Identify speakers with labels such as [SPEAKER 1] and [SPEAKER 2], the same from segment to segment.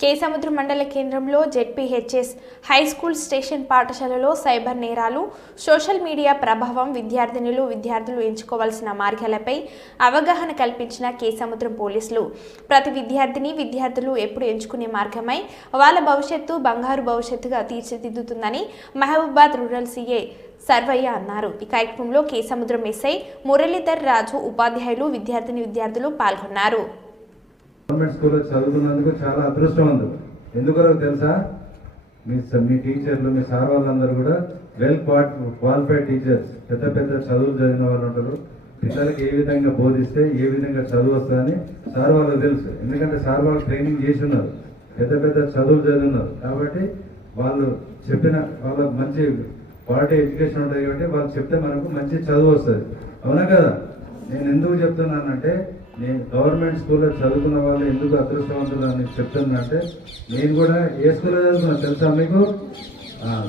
[SPEAKER 1] కేసముద్ర మండల కేంద్రంలో ZPHS high school station పాఠశాలలో సైబర్ నేరాలు సోషల్ మీడియా ప్రభావం విద్యార్థినులు విద్యార్థులు ఎంచుకోవాల్సిన మార్గాలపై అవగాహన కల్పించిన కేసముద్రం పోలీసులు. ప్రతి విద్యార్థిని విద్యార్థులు ఎప్పుడు ఎంచుకునే మార్గమై వాళ్ళ భవిష్యత్తు బంగారు భవిష్యత్తుగా తీర్చిదిద్దుతుందని మహబూబాద్ రూరల్ సీఏ సర్వయ్య అన్నారు. ఈ కార్యక్రమంలో కేసముద్రం ఎస్ఐ మురళీధర్ రాజు ఉపాధ్యాయులు విద్యార్థిని విద్యార్థులు పాల్గొన్నారు.
[SPEAKER 2] గవర్నమెంట్ స్కూల్లో చదువుకున్నందుకు చాలా అదృష్టవంతులు ఎందుకో తెలుసా? మీ స- మీ టీచర్లు మీ సార్ వాళ్ళందరూ కూడా వెల్ క్వాలిఫైడ్ టీచర్స్. పెద్ద పెద్ద చదువులు చదివిన వాళ్ళు ఉంటారు. పిల్లలకి ఏ విధంగా బోధిస్తే ఏ విధంగా చదువు వస్తుందని సార్ వాళ్ళకి తెలుసు. ఎందుకంటే సార్ వాళ్ళు ట్రైనింగ్ చేసి ఉన్నారు. పెద్ద పెద్ద చదువులు చదివినారు కాబట్టి వాళ్ళు చెప్పిన వాళ్ళ మంచి క్వాలిటీ ఎడ్యుకేషన్ ఉంటుంది కాబట్టి వాళ్ళు చెప్తే మనకు మంచి చదువు వస్తుంది. అవునా కదా? నేను ఎందుకు చెప్తున్నానంటే నేను గవర్నమెంట్ స్కూల్లో చదువుకున్న వాళ్ళు ఎందుకు అదృష్టవంతులు అని చెప్తున్నానంటే నేను కూడా ఏ స్కూల్లో చదువుకున్నా తెలుసా మీకు?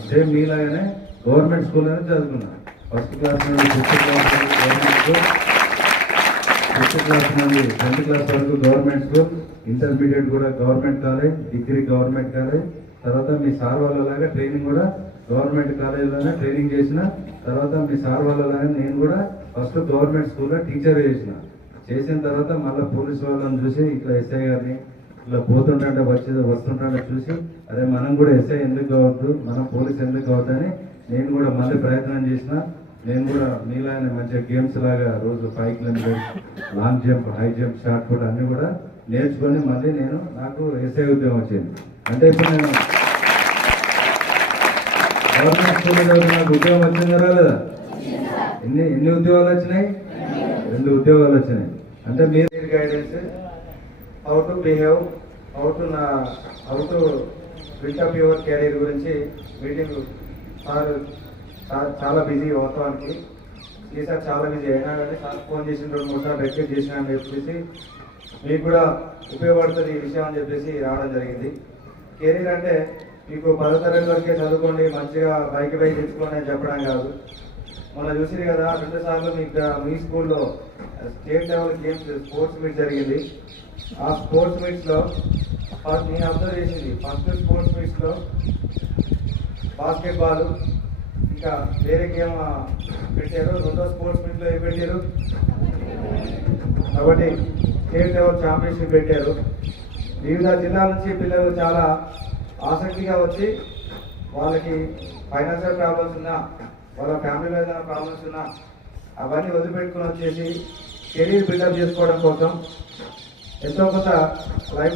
[SPEAKER 2] సేమ్ మీలాగానే గవర్నమెంట్ స్కూల్లోనే చదువుకున్నా. ఫస్ట్ క్లాస్ నుండి fifth class government school fifth class నుండి టెన్త్ క్లాస్ వరకు గవర్నమెంట్ స్కూల్ ఇంటర్మీడియట్ కూడా government college degree government college తర్వాత మీ సార్ వాళ్ళలాగా ట్రైనింగ్ కూడా గవర్నమెంట్ కాలేజీలోనే ట్రైనింగ్ చేసిన తర్వాత మీ సార్ వాళ్ళలాగా నేను కూడా ఫస్ట్ గవర్నమెంట్ స్కూల్లో టీచర్ చేసిన. చేసిన తర్వాత మళ్ళీ పోలీస్ వాళ్ళని చూసి ఇట్లా ఎస్ఐ గారిని ఇట్లా పోతుంటే వచ్చేది వస్తుంటే చూసి అదే మనం కూడా ఎస్ఐ ఎందుకు కావద్దు మనం పోలీస్ ఎందుకు కావద్దు అని నేను కూడా మళ్ళీ ప్రయత్నం చేసిన. నేను కూడా మీలానే మంచిగా గేమ్స్ లాగా రోజు పైక్ long jump high jump shot put అన్ని కూడా నేర్చుకొని మళ్ళీ నేను నాకు ఎస్ఐ ఉద్యోగం వచ్చింది. అంటే ఇప్పుడు నేను గవర్నమెంట్ స్కూల్లో నాకు ఉద్యోగం వచ్చిందా లేదా ఎన్ని ఎన్ని ఉద్యోగాలు వచ్చినాయి? రెండు ఉద్యోగాలు వచ్చినాయి. అంటే మీరు guidance how to behave how to నా how to build up your career గురించి మీటింగ్ సార్ చాలా బిజీ వాస్తవానికి. ఈ సార్ చాలా బిజీ అయినా కానీ సార్ ఫోన్ చేసిన రెండు మూడు సార్లు రిక్వెస్ట్ చేసిన అని చెప్పేసి మీకు కూడా ఉపయోగపడుతుంది ఈ విషయం అని చెప్పేసి రావడం జరిగింది. కెరీర్ అంటే మీకు పదో తరగతి వరకే చదువుకోండి మంచిగా బైక్ బైక్ తెచ్చుకోండి అని చెప్పడం కాదు. మొన్న చూసిరు కదా రెండు సార్లు మీకు మీ స్కూల్లో state level games sports meet జరిగింది. ఆ స్పోర్ట్స్ మీట్స్లో ఫస్ట్ నేను అబ్జర్వ్ చేసింది ఫస్ట్ స్పోర్ట్స్ మీట్స్లో ఇంకా వేరే గేమ్ పెట్టారు రెండో స్పోర్ట్స్ మీట్లో ఏం పెట్టారు? కాబట్టి స్టేట్ లెవెల్ ఛాంపియన్షిప్ పెట్టారు. వివిధ జిల్లాల నుంచి పిల్లలు చాలా ఆసక్తిగా వచ్చి వాళ్ళకి ఫైనాన్షియల్ ప్రాబ్లమ్స్ ఉన్నా వాళ్ళ ఫ్యామిలీలో ఏదైనా ప్రాబ్లమ్స్ ఉన్నా అవన్నీ వదిలిపెట్టుకుని వచ్చేసి కెరీర్ బిల్డప్ చేసుకోవడం కోసం ఎంతో కొంత లైఫ్